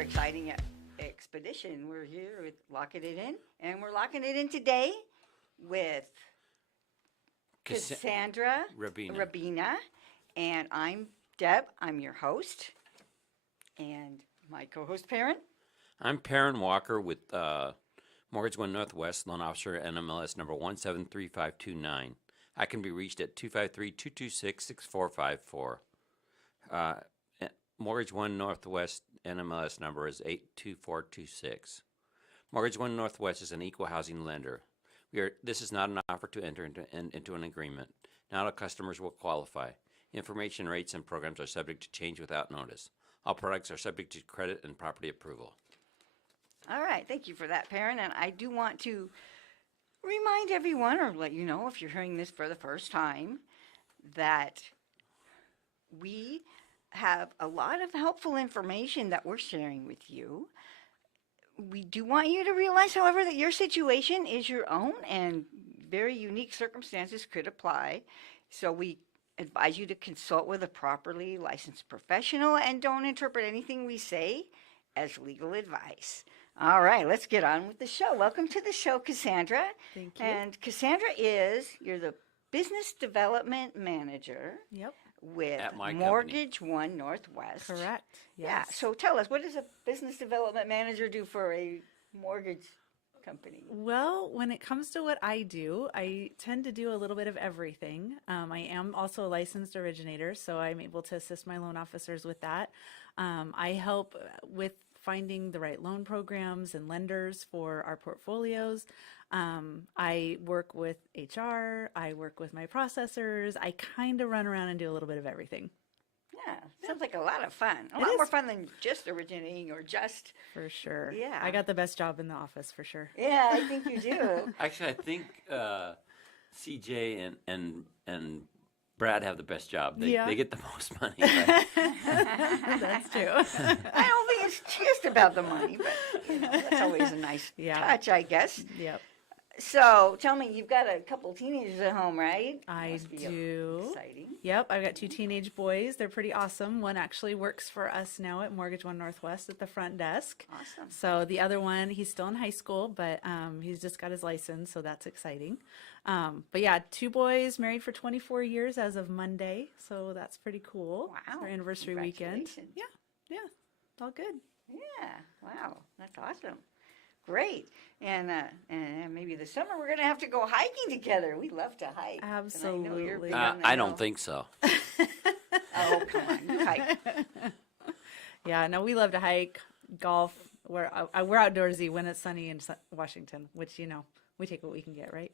exciting expedition. We're here with Locking It In, and we're locking it in today with Cassandra Rabina, and I'm Deb. I'm your host, and my co-host parent. I'm Perrin Walker with Mortgage One Northwest, loan officer, NMLS number 1733529. I can be reached at 253-226-6454. Mortgage One Northwest NMLS number is 82426. Mortgage One Northwest is an equal housing lender. This is not an offer to enter into an agreement. Not all customers will qualify. Information, rates, and programs are subject to change without notice. All products are subject to credit and property approval. All right, thank you for that, Perrin. And I do want to remind everyone, or let you know if you're hearing this for the first time, that we have a lot of helpful information that we're sharing with you. We do want you to realize, however, that your situation is your own and very unique circumstances could apply. So we advise you to consult with a properly licensed professional and don't interpret anything we say as legal advice. All right, let's get on with the show. Welcome to the show, Cassandra. Thank you. And Cassandra you're the business development manager. Yep. With At my Mortgage One Northwest. Correct. Yes. Yeah. So tell us, what does a business development manager do for a mortgage company? Well, when it comes to what I do, I tend to do a little bit of everything. I am also a licensed originator, so I'm able to assist my loan officers with that. I help with finding the right loan programs and lenders for our portfolios. I work with HR, I work with my processors. I kind of run around and do a little bit of everything. Yeah, sounds like a lot of fun. A It lot is. more fun than just originating or just. For sure. Yeah. I got the best job in the office for sure. Yeah, I think you do. Actually, I think CJ and Brad have the best job. They get the most money. Right? That's true. I don't think it's just about the money, but that's always a nice touch, I guess. Yep. So tell me, you've got a couple teenagers at home, right? I Must be do. Exciting. Yep, I've got two teenage boys. They're pretty awesome. One actually works for us now at Mortgage One Northwest at the front desk. Awesome. So the other one, he's still in high school, but he's just got his license, so that's exciting. But yeah, two boys, married for 24 years as of Monday, so that's pretty cool. Wow. It's our anniversary weekend. Congratulations. Yeah, it's all good. Yeah. Wow. That's awesome. Great. And maybe this summer we're going to have to go hiking together. We love to hike. and I know you're Absolutely. big on the I hill. don't think so. Oh, come on. You hike. Yeah, no, we love to hike, golf. We're outdoorsy when it's sunny in Washington, which, we take what we can get, right?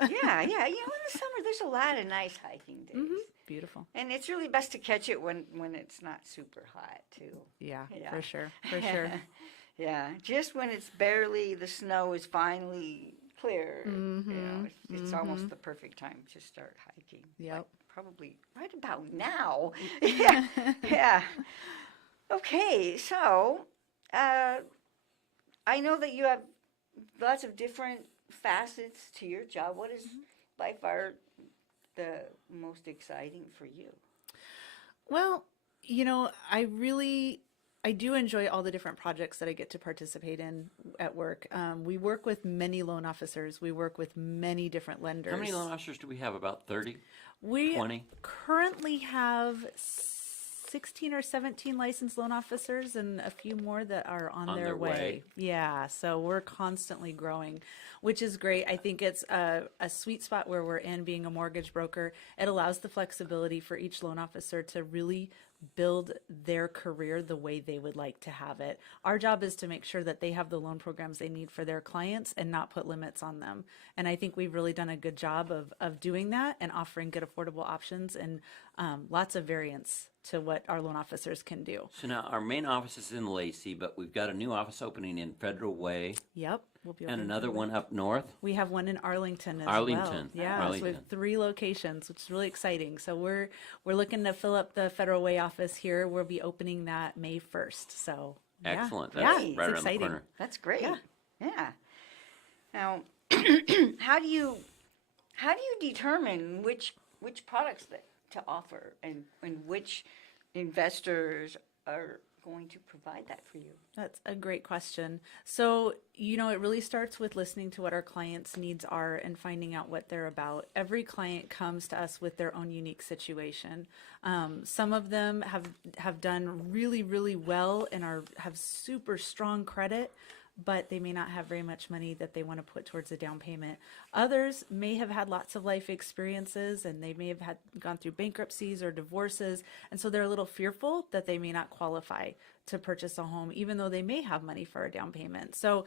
Yeah. In the summer there's a lot of nice hiking days. Beautiful. And it's really best to catch it when it's not super hot, too. Yeah, Yeah. for sure. Yeah, just when the snow is finally clear, it's almost the perfect time to start hiking. Yep. Like, probably right about now. Yeah. Okay, so I know that you have lots of different facets to your job. What is by far the most exciting for you? Well, I do enjoy all the different projects that I get to participate in at work. We work with many loan officers. We work with many different lenders. How many loan officers do we have? About 30? We 20? currently have 16 or 17 licensed loan officers and a few more that are on their way. Yeah, so we're constantly growing, which is great. I think it's a sweet spot where we're in being a mortgage broker. It allows the flexibility for each loan officer to really build their career the way they would like to have it. Our job is to make sure that they have the loan programs they need for their clients and not put limits on them. And I think we've really done a good job of doing that and offering good affordable options and lots of variance to what our loan officers can do. So now our main office is in Lacey, but we've got a new office opening in Federal Way. Yep. We'll be And open another for one up north. We have one in Arlington as well. Arlington. Yeah, so we Arlington. have 3 locations, which is really exciting. So we're looking to fill up the Federal Way office here. We'll be opening that May 1st. So yeah. Excellent. Yeah, That's it's right around exciting. the corner. That's great. Yeah. Yeah. Now, how do you determine which products to offer and which investors are going to provide that for you? That's a great question. So, it really starts with listening to what our clients' needs are and finding out what they're about. Every client comes to us with their own unique situation. Some of them have done really, really well and have super strong credit, but they may not have very much money that they want to put towards a down payment. Others may have had lots of life experiences and they may have gone through bankruptcies or divorces, and so they're a little fearful that they may not qualify to purchase a home, even though they may have money for a down payment. So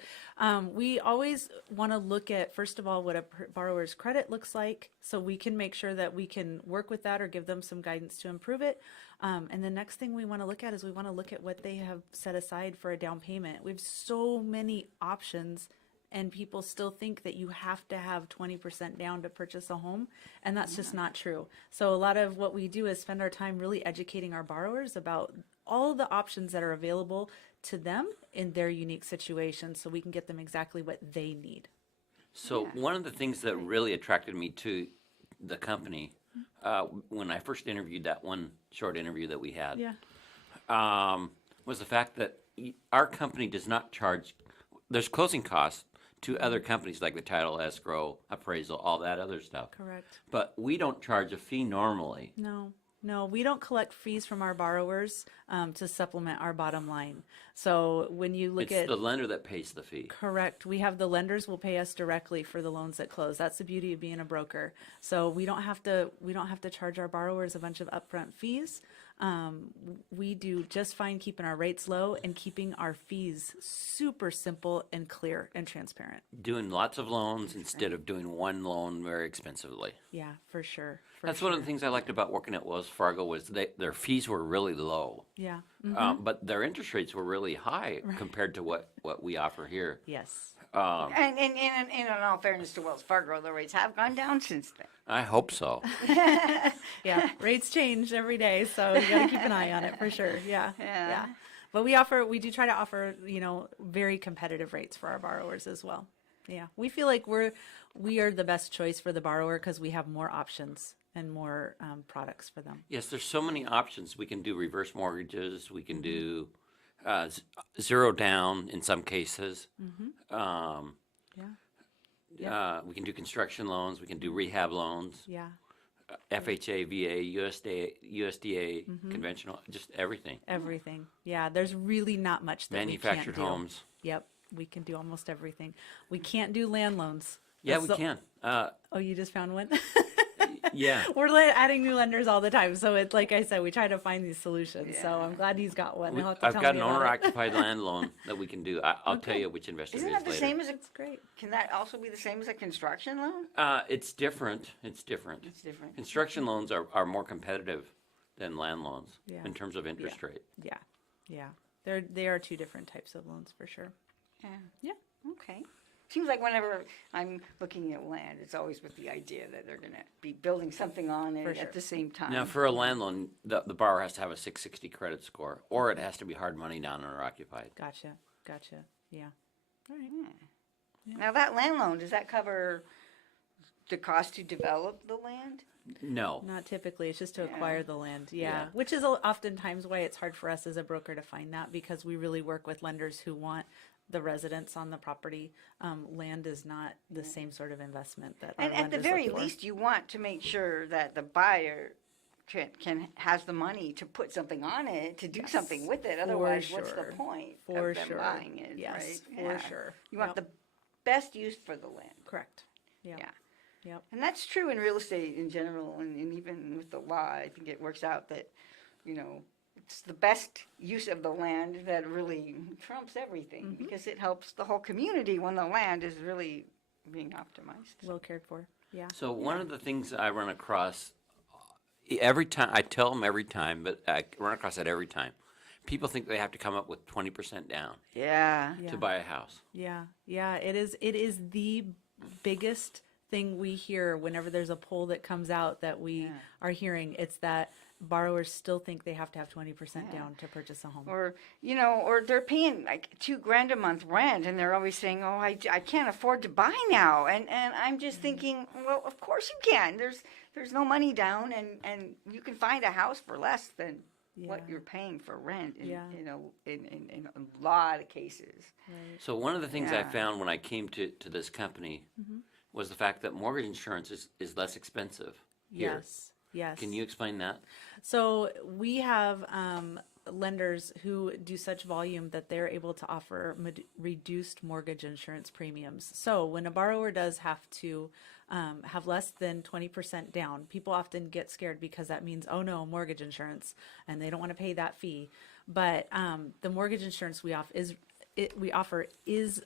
we always want to look at, first of all, what a borrower's credit looks like, so we can make sure that we can work with that or give them some guidance to improve it. And the next thing we want to look at is we want to look at what they have set aside for a down payment. We have so many options, and people still think that you have to have 20% down to purchase a home, and that's just not true. So a lot of what we do is spend our time really educating our borrowers about all the options that are available to them in their unique situation, so we can get them exactly what they need. So one of the things that really attracted me to the company when I first interviewed, that one short interview that we had, was the fact that our company does not charge. There's closing costs to other companies like the title, escrow, appraisal, all that other stuff. Correct. But we don't charge a fee normally. No, we don't collect fees from our borrowers to supplement our bottom line. So when you look It's the lender that pays the fee. Correct. We have the lenders will pay us directly for the loans that close. That's the beauty of being a broker. So we don't have to charge our borrowers a bunch of upfront fees. We do just fine keeping our rates low and keeping our fees super simple and clear and transparent. Doing lots of loans instead of doing one loan very expensively. Yeah, for sure. That's one of the things I liked about working at Wells Fargo was their fees were really low. Yeah. But their interest rates were really high compared to what we offer here. Yes. And in all fairness to Wells Fargo, the rates have gone down since then. I hope so. Yeah, rates change every day, so you got to keep an eye on it for sure. Yeah. But we do try to offer, very competitive rates for our borrowers as well. Yeah, we feel like we are the best choice for the borrower because we have more options and more products for them. Yes, there's so many options. We can do reverse mortgages. We can do zero down in some cases. We can do construction loans. We can do rehab loans. Yeah. FHA, VA, USDA, conventional, just everything. Everything. Yeah, there's really not much that Manufactured we can't do. homes. Yep, we can do almost everything. We can't do land loans. Yeah, we can. Oh, you just found one? Yeah. We're adding new lenders all the time, so it's like I said, we try to find these solutions. So I'm glad he's got one. He'll have to I've tell got me an about it. owner-occupied land loan that we can do. I'll tell you which investor Isn't it that is the later. same as a? That's great. Can that also be the same as a construction loan? It's different. It's different. It's different. Construction loans are more competitive than land loans in terms of interest rate. Yeah. They are two different types of loans for sure. Yeah. Okay. Seems like whenever I'm looking at land, it's always with the idea that they're going to be building something on it sure. at the same time. Now, for a land loan, the borrower has to have a 660 credit score, or it has to be hard money down or occupied. Gotcha. Yeah. All right. Now, that land loan, does that cover the cost to develop the land? No. Not typically. It's just to acquire the land. Yeah. Which is oftentimes why it's hard for us as a broker to find that, because we really work with lenders who want the residents on the property. Land is not the same sort of investment that our And at the lenders very look for. least, you want to make sure that the buyer has the money to put something on it, to do something with it. Otherwise, what's the sure. point For of them sure. buying it, Yes, right? for sure. You want Yep. the best use for the land. Correct. Yeah. Yep. And that's true in real estate in general, and even with the law. I think it works out that, it's the best use of the land that really trumps everything, because it helps the whole community when the land is really being optimized. Well cared for. Yeah. So one of the things I run across every time, I tell them every time, but I run across that every time. People think they have to come up with 20% down Yeah. to buy a house. Yeah. It is the biggest thing we hear whenever there's a poll that comes out that we are hearing. It's that borrowers still think they have to have 20% down to purchase a home. Or, or they're paying like $2,000 a month rent, and they're always saying, "Oh, I can't afford to buy now." And I'm just thinking, well, of course you can. There's no money down, and you can find a house for less than what Yeah. you're paying for rent in, Yeah. in a lot of cases. Right. So one of the things I Yeah. found when I came to this company was the fact that mortgage insurance is less expensive here. Yes. Yes. Can you explain that? So we have lenders who do such volume that they're able to offer reduced mortgage insurance premiums. So when a borrower does have to have less than 20% down, people often get scared because that means, oh no, mortgage insurance, and they don't want to pay that fee. But the mortgage insurance we offer is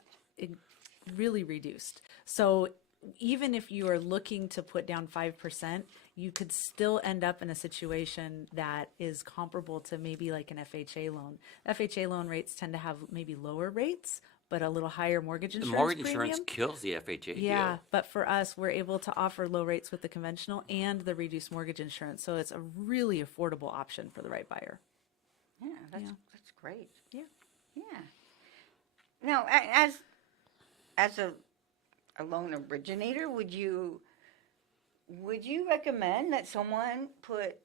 really reduced. So even if you are looking to put down 5%, you could still end up in a situation that is comparable to maybe like an FHA loan. FHA loan rates tend to have maybe lower rates, but a little higher mortgage The insurance mortgage premium. insurance kills the FHA Yeah, deal. but for us, we're able to offer low rates with the conventional and the reduced mortgage insurance. So it's a really affordable option for the right buyer. Yeah, that's great. Yeah. Yeah. Now, as a loan originator, would you recommend that someone put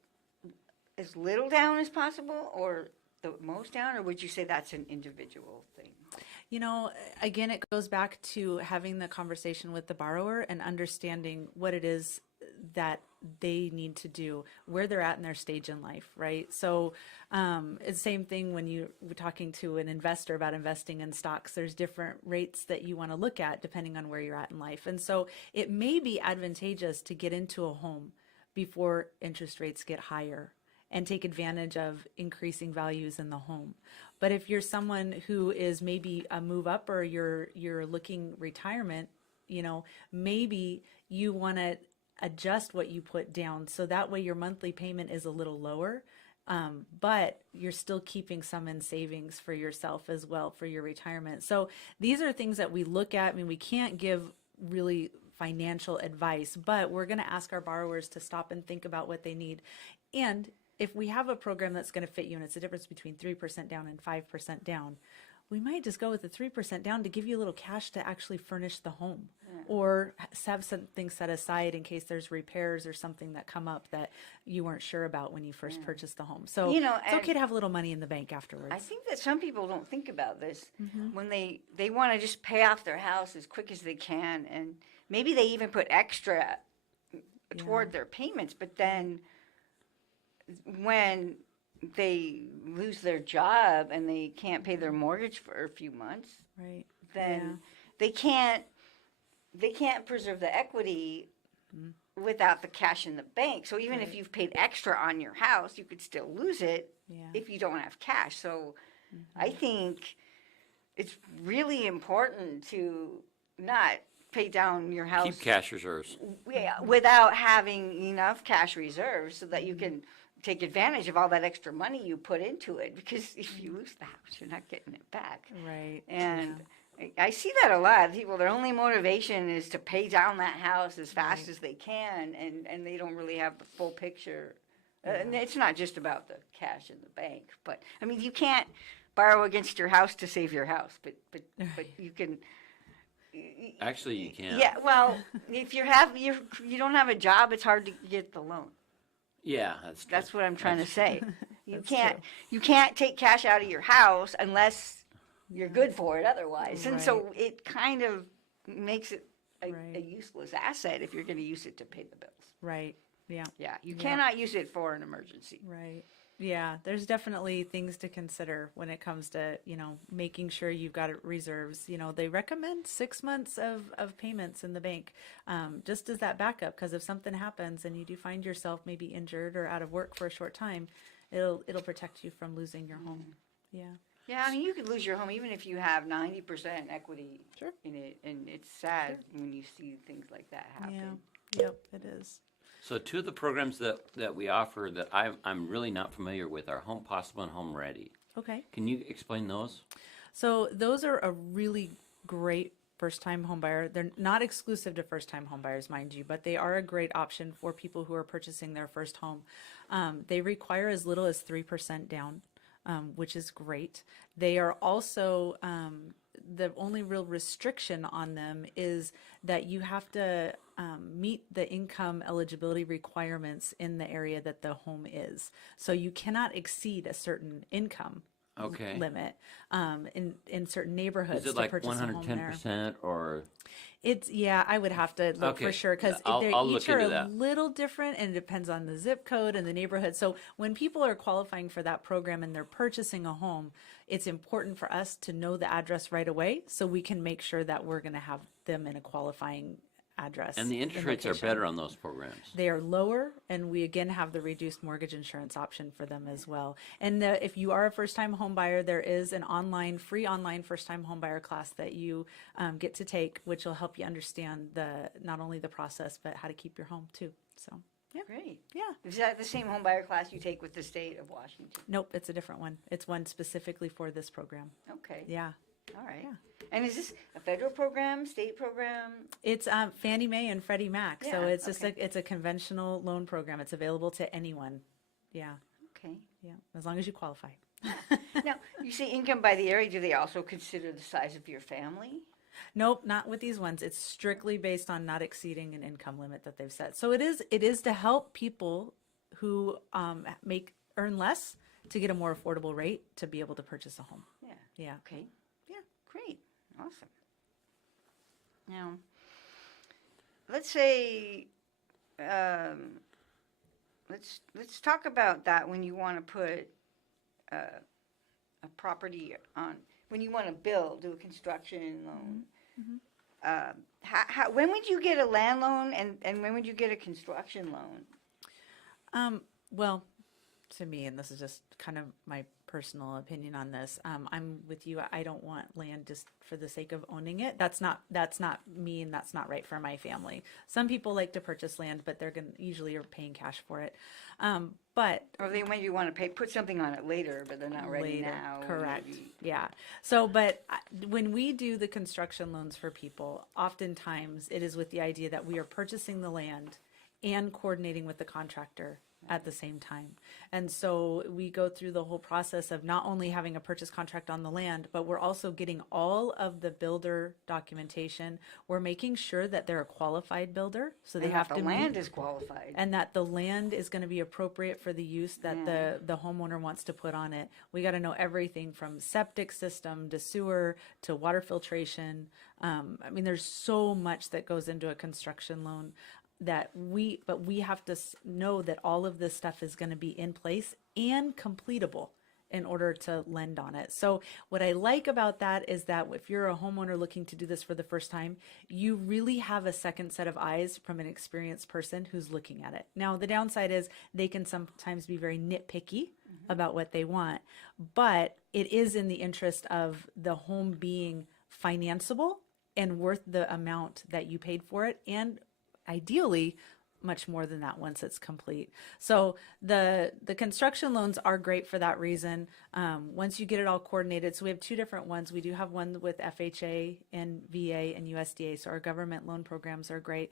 as little down as possible or the most down, or would you say that's an individual thing? You know, again, it goes back to having the conversation with the borrower and understanding what it is that they need to do, where they're at in their stage in life, right? So it's the same thing when you were talking to an investor about investing in stocks. There's different rates that you want to look at depending on where you're at in life. And so it may be advantageous to get into a home before interest rates get higher and take advantage of increasing values in the home. But if you're someone who is maybe a move up or you're looking retirement, you know, maybe you want to adjust what you put down so that way your monthly payment is a little lower, but you're still keeping some in savings for yourself as well for your retirement. So these are things that we look at. I mean, we can't give really financial advice, but we're going to ask our borrowers to stop and think about what they need. And if we have a program that's going to fit you, and it's the difference between 3% down and 5% down, we might just go with the 3% down to give you a little cash to actually furnish the home, or have something set aside in case there's repairs or something that come up that you weren't sure about when you first purchased the home. So You know, it's okay and to have a little money in the bank afterwards. I think that some people don't think about this when they want to just pay off their house as quick as they can, and maybe they even put extra toward their payments, but then when they lose their job and they can't pay their mortgage for a few months, Right. then they can't preserve the equity without the cash in the bank. So even if Right. you've paid extra on your house, you could still lose it Yeah. if you don't have cash. So I think it's really important to not pay down your house Keep cash reserves. without having enough cash reserves so that you can take advantage of all that extra money you put into it, because if you lose the house, you're not getting it back. Right. And I see that a lot. People, their only motivation is to pay down that house as fast as they can, and they don't really have the full picture. And it's not just about the cash in the bank, but I mean, you can't borrow against your house to save your house, but you can. Actually, you can. Yeah, well, if you don't have a job, it's hard to get the loan. Yeah, that's true. That's what I'm trying to say. That's You can't take cash out of your house unless you're good for it otherwise. And so it kind of makes it a Right. useless asset if you're going to use it to pay the bills. Right. Yeah. Yeah, you cannot use it for an emergency. Right. Yeah, there's definitely things to consider when it comes to, you know, making sure you've got reserves. You know, they recommend 6 months of payments in the bank, just as that backup, because if something happens and you do find yourself maybe injured or out of work for a short time, it'll protect you from losing your home. Yeah. Yeah, I mean, you could lose your home even if you have 90% equity in it, and it's sad when you see things like that happen. Yeah. Yep, it is. So two of the programs that we offer that I'm really not familiar with are Home Possible and Home Ready. Okay. Can you explain those? So those are a really great first-time homebuyer. They're not exclusive to first-time homebuyers, mind you, but they are a great option for people who are purchasing their first home. They require as little as 3% down, which is great. They are also, the only real restriction on them is that you have to meet the income eligibility requirements in the area that the home is. So you cannot exceed a certain income Okay. limit in certain neighborhoods Is it to like purchase a home there. 110% or? It's I would have to look for Okay, sure because I'll each look are into a that. little different and it depends on the zip code and the neighborhood. So when people are qualifying for that program and they're purchasing a home, it's important for us to know the address right away so we can make sure that we're going to have them in a qualifying address. And the interest and rates are location. better on those programs. They are lower, and we again have the reduced mortgage insurance option for them as well. And if you are a first-time home buyer, there is an free online first-time home buyer class that you get to take, which will help you understand not only the process but how to keep your home too. So, yeah, Great. yeah. Is that the same home buyer class you take with the state of Washington? Nope, it's a different one. It's one specifically for this program. Okay. Yeah. All right. Yeah. And is this a federal program, state program? It's Fannie Mae and Freddie Mac, so Yeah, it's just okay. it's a conventional loan program. It's available to anyone. Yeah, Okay. yeah, as long as you qualify. Now, you say income by the area. Do they also consider the size of your family? Nope, not with these ones. It's strictly based on not exceeding an income limit that they've set. So it is to help people who earn less to get a more affordable rate to be able to purchase a home. Yeah. Yeah. Okay. Yeah. Great. Awesome. Now, let's say, let's talk about that when you want to put a property on, when you want to do a construction loan. When would you get a land loan and when would you get a construction loan? Well, to me, and this is just kind of my personal opinion on this, I'm with you. I don't want land just for the sake of owning it. That's not me, and that's not right for my family. Some people like to purchase land, but they're usually are paying cash for it. But Or they maybe want to put something on it later, but they're not ready later. now. Correct. maybe. Yeah. So, but when we do the construction loans for people, oftentimes it is with the idea that we are purchasing the land and coordinating with the contractor at the same time. And so we go through the whole process of not only having a purchase contract on the land, but we're also getting all of the builder documentation. We're making sure that they're a qualified builder, so they And have that to the meet land is qualified. and that the land is going to be appropriate for the use that the homeowner wants to put on it. We got to know everything from septic system to sewer to water filtration. I mean, there's so much that goes into a construction loan but we have to know that all of this stuff is going to be in place and completable in order to lend on it. So what I like about that is that if you're a homeowner looking to do this for the first time, you really have a second set of eyes from an experienced person who's looking at it. Now, the downside is they can sometimes be very nitpicky about what they want, but it is in the interest of the home being financeable and worth the amount that you paid for it, and ideally much more than that once it's complete. So the construction loans are great for that reason. Once you get it all coordinated, so we have two different ones. We do have one with FHA and VA and USDA. So our government loan programs are great.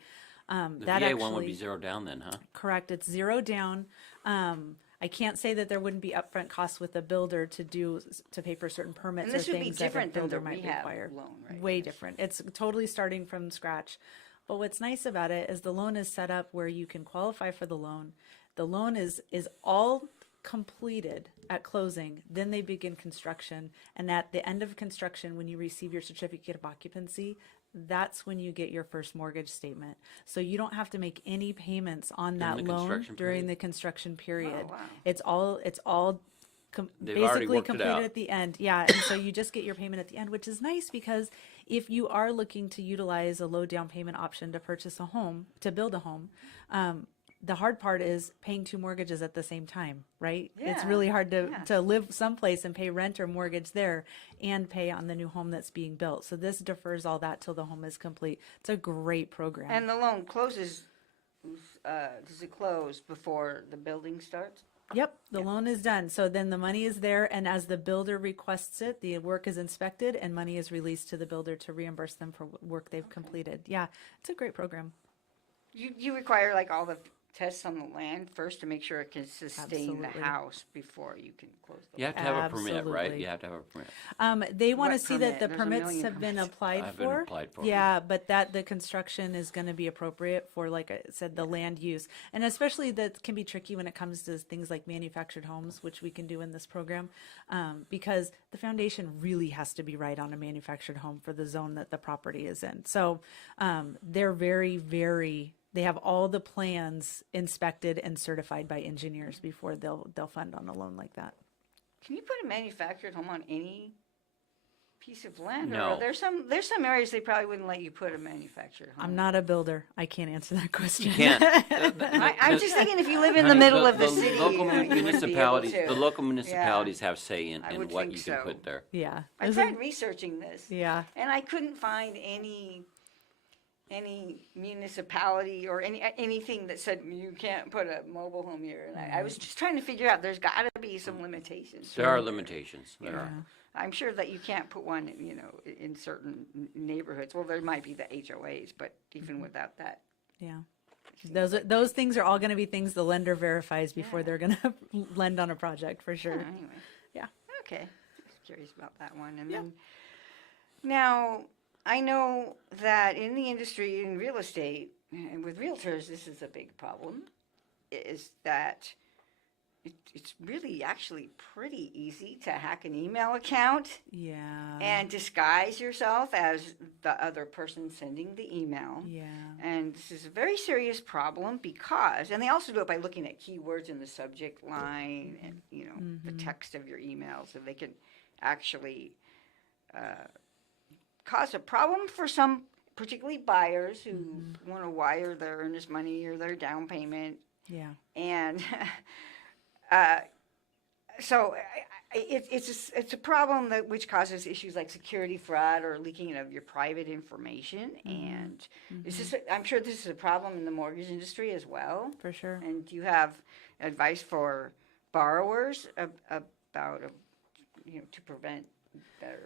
The VA one would be zero down then, huh? Correct. It's zero down. I can't say that there wouldn't be upfront costs with the builder to pay for certain permits And or this would be things that a different than builder the might rehab require. loan, right? Way different. It's totally starting from scratch. But what's nice about it is the loan is set up where you can qualify for the loan. The loan is all completed at closing, then they begin construction. And at the end of construction, when you receive your certificate of occupancy, that's when you get your first mortgage statement. So you don't have to make any payments on During that the loan construction during period? the construction period. Oh, wow. It's all They've already basically worked it completed out. at the end. Yeah, and so you just get your payment at the end, which is nice because if you are looking to utilize a low down payment option to purchase a home, to build a home, the hard part is paying two mortgages at the same time, right? It's Yeah, really hard yeah. to live someplace and pay rent or mortgage there and pay on the new home that's being built. So this defers all that till the home is complete. It's a great program. And the loan closes, does it close before the building starts? Yep, the loan is done. So then the money is there, and as the builder requests it, the work is inspected and money is released to the builder to reimburse them for work they've completed. Yeah, it's a great program. You require like all the tests on the land first to make sure it can sustain Absolutely. the house before you can close the You have to have a permit, right? Absolutely. You have to have a permit. They want to What see that the permit? There's a permits million have been permits. applied I've for. been applied for. Yeah, but that the construction is going to be appropriate for, like I said, the land use. And especially that can be tricky when it comes to things like manufactured homes, which we can do in this program, because the foundation really has to be right on a manufactured home for the zone that the property is in. So they're very, very, they have all the plans inspected and certified by engineers before they'll fund on a loan like that. Can you put a manufactured home on any piece of land? No. Or there's some areas they probably wouldn't let you put a manufactured home. I'm not a builder. I can't answer that question. You can't. I'm just thinking if you live in the Honey, middle of the city, local you wouldn't be able municipalities, to. the local municipalities have say in I would what think you can so. put there. Yeah. I Is tried it- researching this. Yeah. And I couldn't find any municipality or anything that said you can't put a mobile home here. And I was just trying to figure out there's got to be some limitations. There are limitations. There Yeah. are. I'm sure that you can't put one, in certain neighborhoods. Well, there might be the HOAs, but even without that. Yeah. Those things are all going to be things the lender verifies before Yeah. they're going to lend on a project for sure. Anyway. Yeah. Okay. Just curious about that one. And Yeah. then now I know that in the industry in real estate and with realtors, this is a big problem. Is that it's really actually pretty easy to hack an email account Yeah. and disguise yourself as the other person sending the email. Yeah. And this is a very serious problem because, and they also do it by looking at keywords in the subject line and, the text of your email, so they can actually cause a problem for some, particularly buyers who want to wire their earnest money or their down payment. Yeah. And so it's a problem which causes issues like security fraud or leaking of your private information. And I'm sure this is a problem in the mortgage industry as well. For sure. And do you have advice for borrowers about to prevent their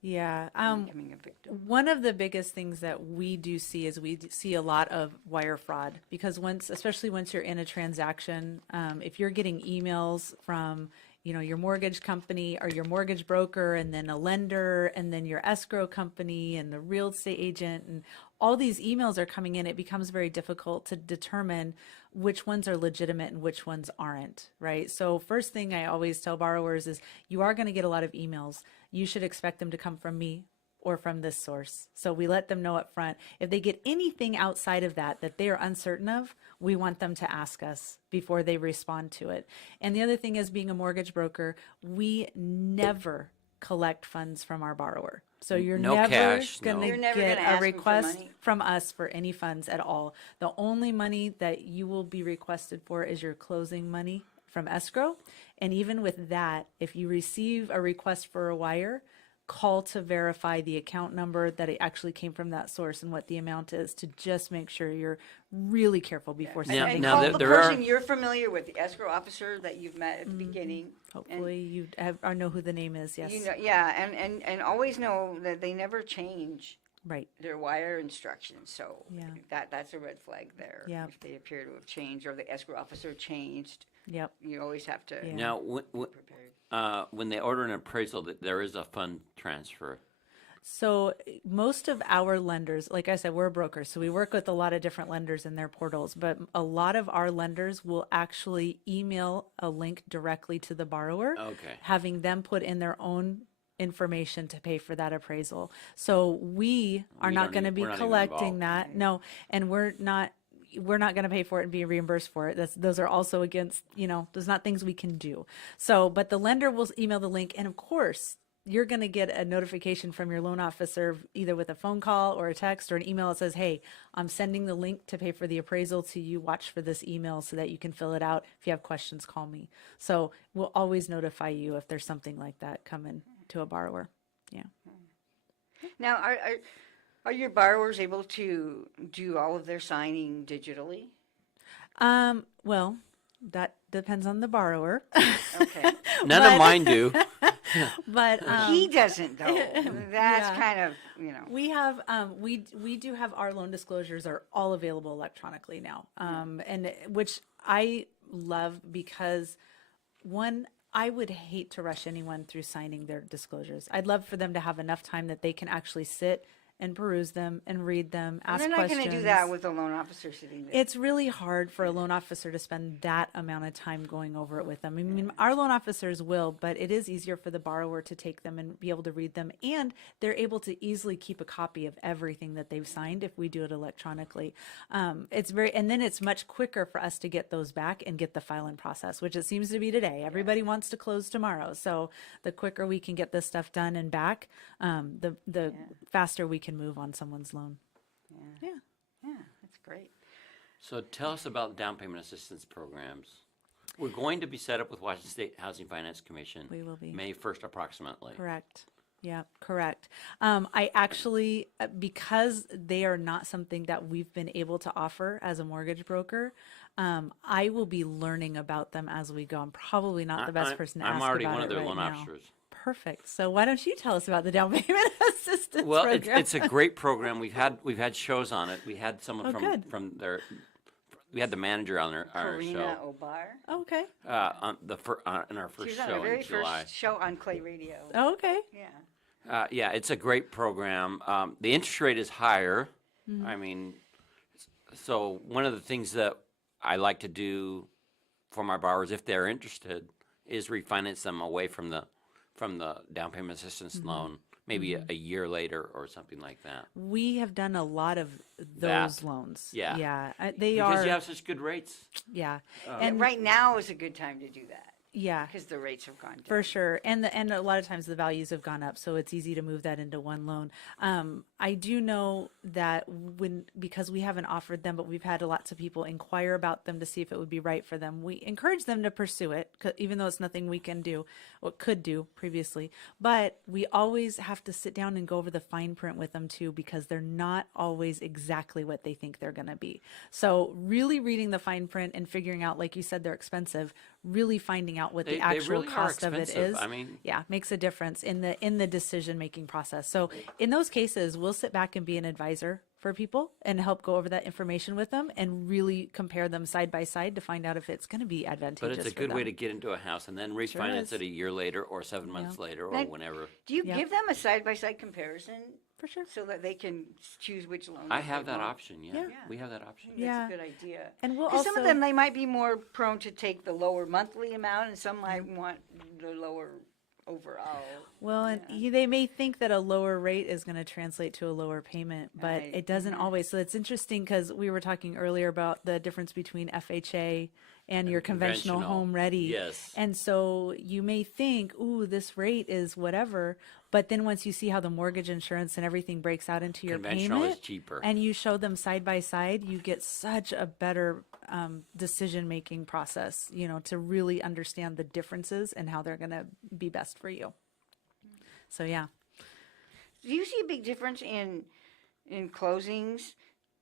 Yeah. becoming a victim? One of the biggest things that we do see is we see a lot of wire fraud because especially once you're in a transaction, if you're getting emails from, your mortgage company or your mortgage broker and then a lender and then your escrow company and the real estate agent and all these emails are coming in, it becomes very difficult to determine which ones are legitimate and which ones aren't, right? So first thing I always tell borrowers is you are going to get a lot of emails. You should expect them to come from me or from this source. So we let them know up front. If they get anything outside of that they are uncertain of, we want them to ask us before they respond to it. And the other thing is, being a mortgage broker, we never collect funds from our borrower. So you're No never cash, going no. to You're never get gonna a ask them for request money. from us for any funds at all. The only money that you will be requested for is your closing money from escrow. And even with that, if you receive a request for a wire, call to verify the account number that it actually came from that source and what the amount is, to just make sure you're really careful before Now- And sending. now call the there person are- you're familiar with, the escrow officer that you've met at the beginning. Hopefully you have, or know who the name is. Yes. Yeah, and always know that they never change Right. their wire instructions. So Yeah. that's a red flag there. Yep. If they appear to have changed or the escrow officer changed, Yep. you always have to Yeah. Now, be prepared. when they order an appraisal, there is a fund transfer. So most of our lenders, like I said, we're a broker, so we work with a lot of different lenders in their portals, but a lot of our lenders will actually email a link directly to the borrower, Okay. having them put in their own information to pay for that appraisal. So we are We not don't going to even- be we're not even collecting involved. that. No, and we're not going to pay for it and be reimbursed for it. Those are also against, those not things we can do. So, but the lender will email the link, and of course, you're going to get a notification from your loan officer either with a phone call or a text or an email that says, hey, I'm sending the link to pay for the appraisal to you. Watch for this email so that you can fill it out. If you have questions, call me. So we'll always notify you if there's something like that coming to a borrower. Yeah. Now, are your borrowers able to do all of their signing digitally? Well, that depends on the borrower. Okay. None of mine do. But He doesn't though. That's Yeah. kind of, we have we do have our loan disclosures are all available electronically now, and which I love because one, I would hate to rush anyone through signing their disclosures. I'd love for them to have enough time that they can actually sit and peruse them and read them, ask they're not questions. going to do that with a loan officer sitting there. It's really hard for a loan officer to spend that amount of time going over it with them. I mean, our loan officers will, but it is easier for the borrower to take them and be able to read them. And they're able to easily keep a copy of everything that they've signed if we do it electronically. And then it's much quicker for us to get those back and get the file in process, which it seems to be today. Everybody wants to close tomorrow. So the quicker we can get this stuff done and back, the faster we can move on someone's loan. Yeah. Yeah, that's great. So tell us about down payment assistance programs. We're going to be set up with Washington State Housing Finance Commission. We will be. May 1st approximately. Correct. Yeah, correct. I actually, because they are not something that we've been able to offer as a mortgage broker, I will be learning about them as we go. I'm probably not the best person to ask I'm already about one of it their right loan now. officers. Perfect. So why don't you tell us about the down payment assistance Well, program? it's a great program. We've had shows on it. We had someone good. from their. We had the manager on our Karina show Obar. Okay. on in our She first was on show our very in July. first show on Clay Radio. Okay. Yeah. Yeah, it's a great program. The interest rate is higher. I mean, so one of the things that I like to do for my borrowers, if they're interested, is refinance them away from the down payment assistance loan, maybe a year later or something like that. We have done a lot of That. those loans. Yeah. Yeah. Because you have such good rates. Yeah. And right now is a good time to do that Yeah. because the rates have gone down. For sure. And a lot of times the values have gone up, so it's easy to move that into one loan. I do know that because we haven't offered them, but we've had lots of people inquire about them to see if it would be right for them. We encourage them to pursue it, even though it's nothing we can do or could do previously. But we always have to sit down and go over the fine print with them too, because they're not always exactly what they think they're going to be. So really reading the fine print and figuring out, like you said, they're expensive, really finding out what the actual really are cost of it expensive. is. I mean, Yeah, makes a difference in the decision making process. So in those cases, we'll sit back and be an advisor for people and help go over that information with them and really compare them side by side to find out if it's going to be advantageous. but it's a for good way them. to get into a house and then refinance is. it a year later or 7 months later or Now, whenever. Do you Yeah. give them a side-by-side comparison For sure. so that they can choose which loan? I they have that want? option. Yeah, Yeah. we have that option. Yeah. That's a good idea. And we'll 'Cause some of also- them, they might be more prone to take the lower monthly amount, and some might want the lower overall. Well, and they may think that a lower rate is going to translate to a lower payment, but Right. it doesn't always. So it's interesting because we were talking earlier about the difference between FHA and your conventional home ready. Yes. And so you may think, ooh, this rate is whatever. But then once you see how the mortgage insurance and everything breaks out into your Conventional payment, is cheaper. and you show them side by side, you get such a better decision making process, to really understand the differences and how they're going to be best for you. So yeah. Do you see a big difference in closings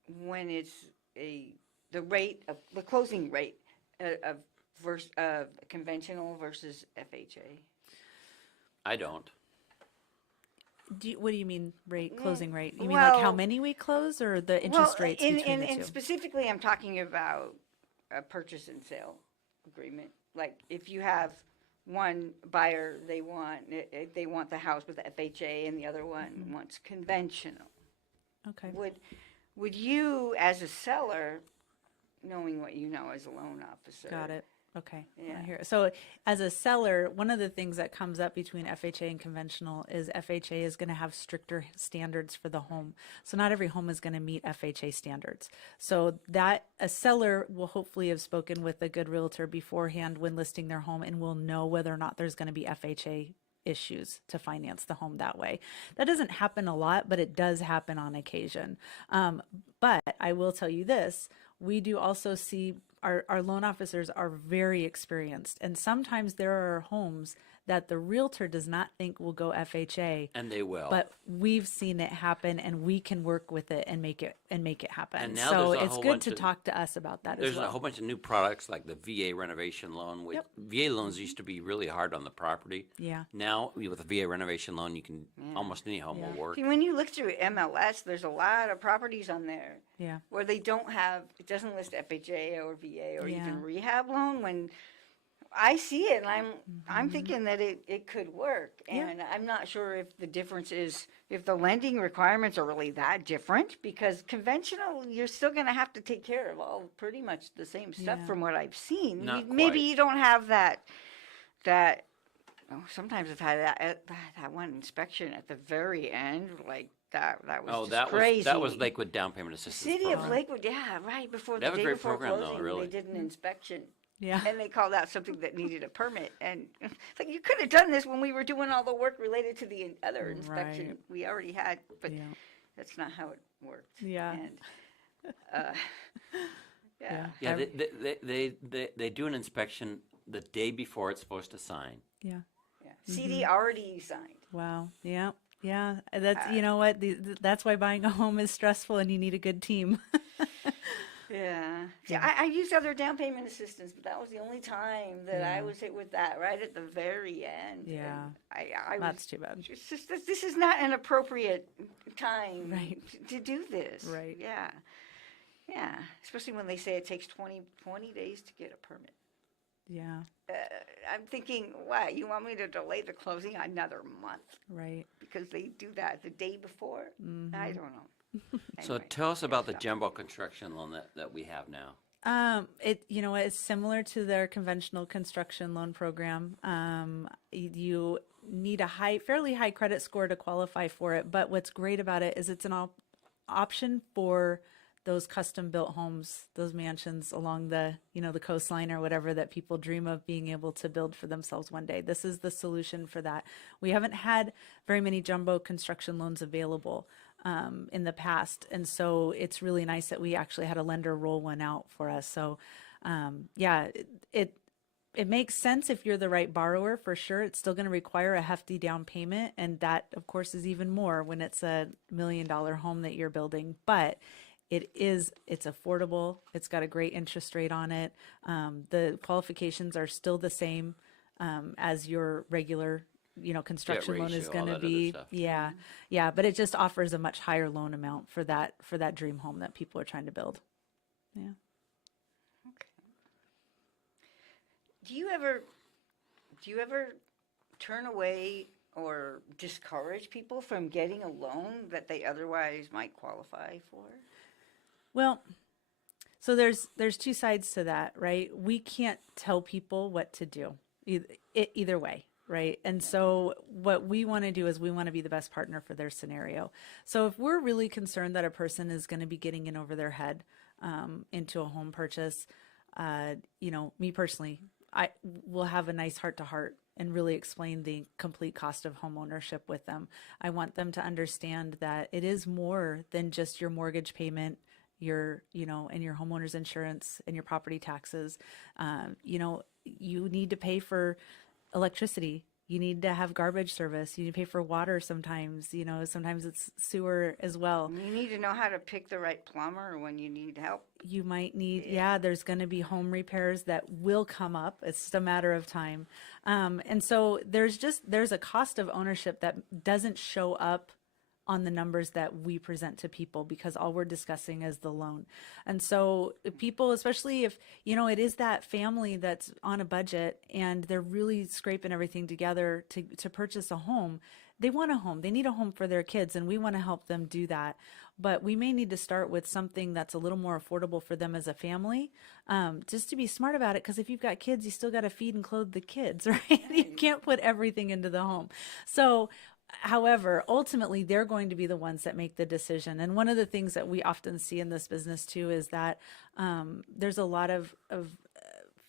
when it's the closing rate of conventional versus FHA? I don't. What do you mean closing rate? You mean like how well- many we close or the interest rates between the two? And specifically, I'm talking about a purchase and sale agreement. Like if you have one buyer, they want the house with the FHA, and the other one wants conventional. Okay. Would you, as a seller, knowing what you know as a loan officer, Got it. Okay. Yeah. I hear it. So as a seller, one of the things that comes up between FHA and conventional is FHA is going to have stricter standards for the home. So not every home is going to meet FHA standards. So that a seller will hopefully have spoken with a good realtor beforehand when listing their home and will know whether or not there's going to be FHA issues to finance the home that way. That doesn't happen a lot, but it does happen on occasion. But I will tell you this, we do also see our loan officers are very experienced, and sometimes there are homes that the realtor does not think will go FHA. And they will. But we've seen it happen, and we can work with it and make it happen. And now so there's a it's whole good bunch to of- talk to us about that There's as well. a whole bunch of new products like the VA renovation loan. Which Yep. VA loans used to be really hard on the property. Yeah. Now with a VA renovation loan, you can almost any home will work. See, when you look through MLS, there's a lot of properties on there Yeah. where they don't have, it doesn't list FHA or VA or Yeah. even rehab loan. When I see it, and I'm thinking that it could work, Yeah. and I'm not sure if the difference is if the lending requirements are really that different, because conventional, you're still going to have to take care of all pretty much the same stuff Yeah. from what I've seen. Not Maybe quite. you don't have that. Oh, sometimes I've had that one inspection at the very end, like that was Oh, just that crazy. was Lakewood Down Payment Assistance City Program. of Lakewood, yeah, right before They the have a day great before program, though, closing, really. they did an inspection, Yeah. and they called out something that needed a permit, and it's like you could have done this when we were doing all the work related to the other inspection Right. we already had, but Yeah. that's not how it worked. Yeah. And, uh, yeah. Yeah, they do an inspection the day before it's supposed to sign. Yeah. Yeah. CD already signed. Wow. Yeah. Yeah. That's, you know what? That's why buying a home is stressful, and you need a good team. Yeah. See, I used other down payment assistance, but that was the only time that I was hit with that, right at the very end. Yeah. And I That's was too bad. just, this is not an appropriate time Right. to do this. Right. Yeah. Yeah. Especially when they say it takes 20 days to get a permit. Yeah. I'm thinking, wow, you want me to delay the closing another month Right. because they do that the day before? I don't know. So Anyway, tell us about the jumbo construction loan that we have now. It's similar to their conventional construction loan program. You need a fairly high credit score to qualify for it. But what's great about it is it's an option for those custom built homes, those mansions along the coastline or whatever that people dream of being able to build for themselves one day. This is the solution for that. We haven't had very many jumbo construction loans available in the past. And so it's really nice that we actually had a lender roll one out for us. So it makes sense if you're the right borrower, for sure. It's still going to require a hefty down payment. And that, of course, is even more when it's $1 million home that you're building. But it's affordable. It's got a great interest rate on it. The qualifications are still the same as your regular construction loan is ratio, going all to that other be. stuff. Yeah, but it just offers a much higher loan amount for that dream home that people are trying to build. Yeah. Okay. Do you ever turn away or discourage people from getting a loan that they otherwise might qualify for? Well, so there's two sides to that, right? We can't tell people what to do either way, right? And so what we want to do is we want to be the best partner for their scenario. So if we're really concerned that a person is going to be getting in over their head into a home purchase, me personally, I will have a nice heart to heart and really explain the complete cost of home ownership with them. I want them to understand that it is more than just your mortgage payment, and your homeowner's insurance and your property taxes. You need to pay for electricity. You need to have garbage service. You need to pay for water sometimes. Sometimes it's sewer as well. You need to know how to pick the right plumber when you need help. You might need, there's going to be home repairs that will come up. It's just a matter of time. And so there's a cost of ownership that doesn't show up on the numbers that we present to people because all we're discussing is the loan. And so people, especially if, it is that family that's on a budget and they're really scraping everything together to purchase a home, they want a home. They need a home for their kids, and we want to help them do that. But we may need to start with something that's a little more affordable for them as a family, just to be smart about it. Because if you've got kids, you still got to feed and clothe the kids, right? You can't put everything into the home. So however, ultimately, they're going to be the ones that make the decision. And one of the things that we often see in this business, too, is that there's a lot of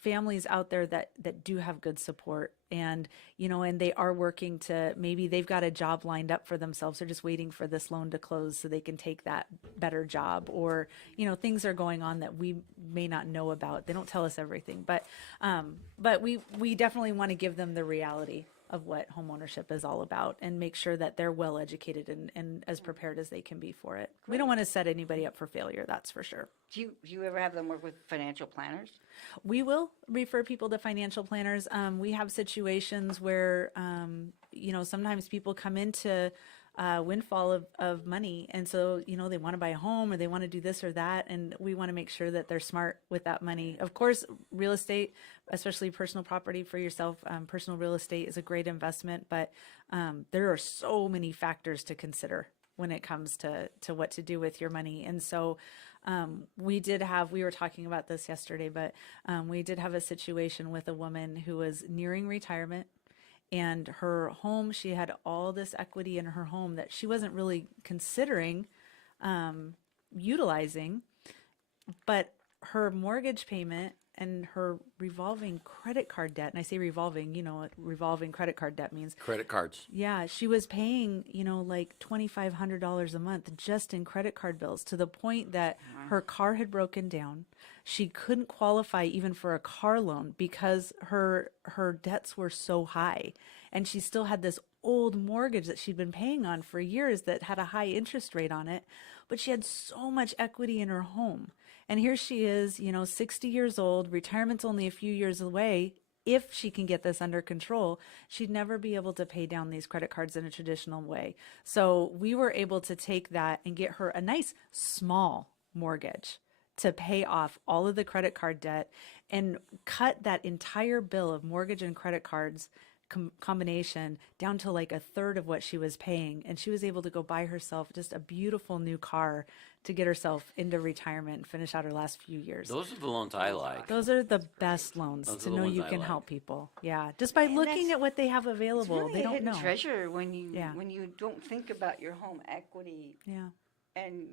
families out there that do have good support. And, and they are working to, maybe they've got a job lined up for themselves. They're just waiting for this loan to close so they can take that better job. Or, things are going on that we may not know about. They don't tell us everything. But we definitely want to give them the reality of what homeownership is all about and make sure that they're well educated and as prepared as they can be for it. We don't want to set anybody up for failure, that's for sure. Do you ever have them work with financial planners? We will refer people to financial planners. We have situations where, sometimes people come into windfall of money. And so, they want to buy a home or they want to do this or that. And we want to make sure that they're smart with that money. Of course, real estate, especially personal property for yourself, personal real estate is a great investment. But there are so many factors to consider when it comes to what to do with your money. And so, we were talking about this yesterday, but we did have a situation with a woman who was nearing retirement, and her home, she had all this equity in her home that she wasn't really considering utilizing, but her mortgage payment and her revolving credit card debt, and I say revolving, what revolving credit card debt means. Credit cards. Yeah, she was paying, like $2,500 a month just in credit card bills, to the point that her car had broken down. She couldn't qualify even for a car loan because her debts were so high. And she still had this old mortgage that she'd been paying on for years that had a high interest rate on it. But she had so much equity in her home. And here she is, 60 years old, retirement's only a few years away. If she can get this under control, she'd never be able to pay down these credit cards in a traditional way. So we were able to take that and get her a nice small mortgage to pay off all of the credit card debt and cut that entire bill of mortgage and credit cards combination down to like a third of what she was paying. And she was able to go buy herself just a beautiful new car to get herself into retirement and finish out her last few years. Those are the loans I like. Those are the best loans Those are to the know ones you I can like. help people. Yeah, just by And looking that's- at what they have It's available, really they a don't hidden know. treasure when you Yeah. don't think about your home equity Yeah, and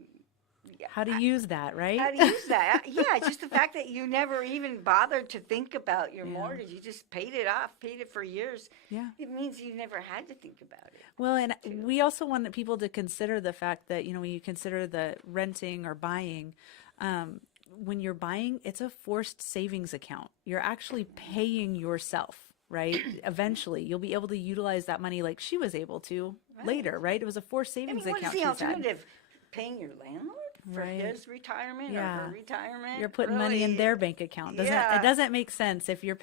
how to use that, right? how to use that. Yeah, just the fact that you never even bothered to think about your Yeah. mortgage. You just paid it off, paid it for years. Yeah. It means you never had to think about it. Well, and we also want people to consider the fact that, when you consider the renting or buying, when you're buying, it's a forced savings account. You're actually paying yourself, right? Eventually, you'll be able to utilize that money like she was able to later, right? It was a forced I mean, savings what's account the she's had. alternative? Paying your landlord for Right. his retirement or Yeah. her retirement? You're putting money in Really? their bank account. Yeah. It doesn't make sense. If you're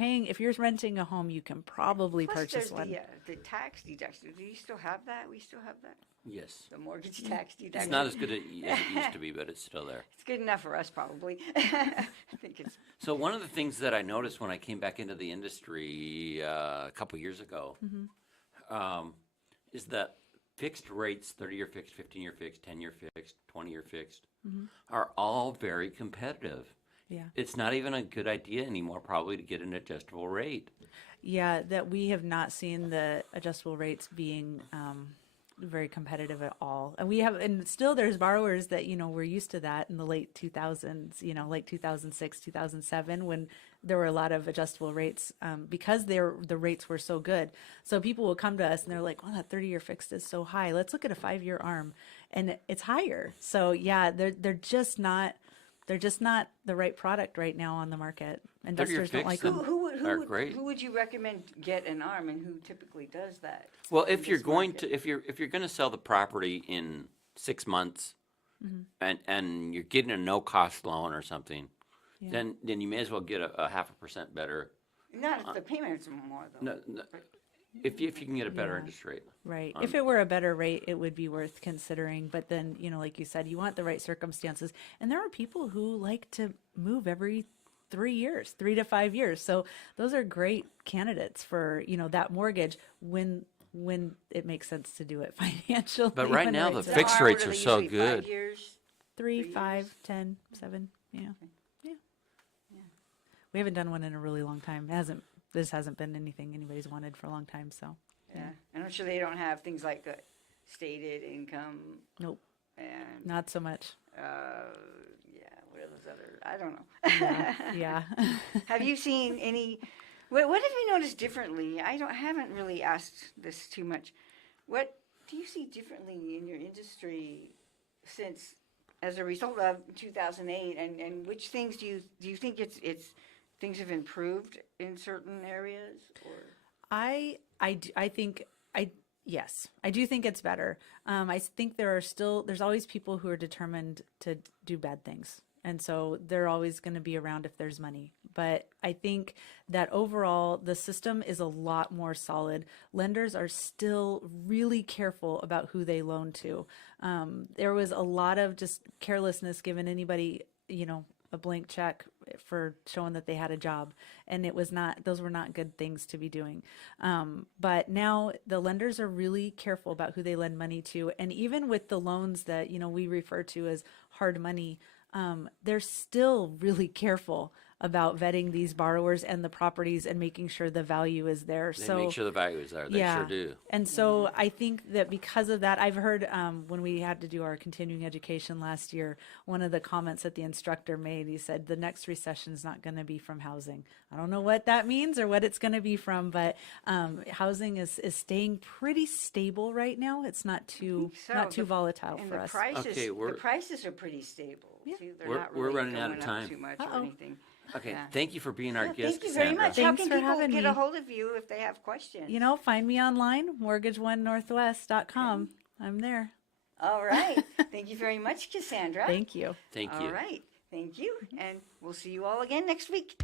renting a home, you can probably Plus, purchase there's one. the tax deduction. Do you still have that? We still have that? Yes. The mortgage tax deduction. It's not as good as it used to be, but it's still there. It's good enough for us, probably. I think it's So one of the things that I noticed when I came back into the industry a couple years ago is that fixed rates, 30-year fixed, 15-year fixed, 10-year fixed, 20-year fixed, are all very competitive. Yeah. It's not even a good idea anymore probably to get an adjustable rate. Yeah, that we have not seen the adjustable rates being very competitive at all. And still there's borrowers that, were used to that in the late 2000s, like 2006, 2007, when there were a lot of adjustable rates because the rates were so good. So people will come to us and they're like, well, that 30-year fixed is so high. Let's look at a 5-year ARM and it's higher. So yeah, they're just not the right product right now on the market. Investors don't like fixed them. are great. Who would you recommend get an ARM, and who typically does that? Well, in if you're this going market? to if you're going to sell the property in 6 months and you're getting a no cost loan or something, Yeah. then you may as well get a 0.5% better. Not if the payments are more, though. No, if you can get a better Yeah. interest rate. Right. If it were a better rate, it would be worth considering. But then, like you said, you want the right circumstances. And there are people who like to move every 3 years, 3 to 5 years. So those are great candidates for, that mortgage when it makes sense to do it financially. But right when now, the rates are fixed ARM, rates what are they so usually, 5 good. years? 3, 3 5, years? 10, 7. Yeah. Yeah. We haven't done one in a really long time. This hasn't been anything anybody's wanted for a long time. So Yeah. And I'm sure they don't have things like stated income nope, and, not so much. what are those other, I don't know. Yeah. Have you seen any, what have you noticed differently? I haven't really asked this too much. What do you see differently in your industry since, as a result of 2008, and which things do you think it's things have improved in certain areas, or? Yes, I do think it's better. I think there's always people who are determined to do bad things. And so they're always going to be around if there's money. But I think that overall, the system is a lot more solid. Lenders are still really careful about who they loan to. There was a lot of just carelessness given anybody, a blank check for showing that they had a job, and those were not good things to be doing. But now the lenders are really careful about who they lend money to, and even with the loans that we refer to as hard money, they're still really careful about vetting these borrowers and the properties and making sure the value is there. They make sure the value is there. They sure do. And so I think that because of that, I've heard when we had to do our continuing education last year, one of the comments that the instructor made, he said, the next recession is not going to be from housing. I don't know what that means or what it's going to be from, but housing is staying pretty stable right now. It's not too volatile and for the us. prices, Okay, the prices are pretty stable. Yeah. Too. They're We're- not we're really running out of going up time. too much Uh-oh. or anything. Okay, Yeah. thank you for being our guest, Thank you very Cassandra. much. How Thanks can for people having get me. a hold of you if they have questions? Find me online, mortgageonenorthwest.com. I'm there. All right. Thank you very much, Cassandra. Thank you. Thank you. All right. Thank you. And we'll see you all again next week.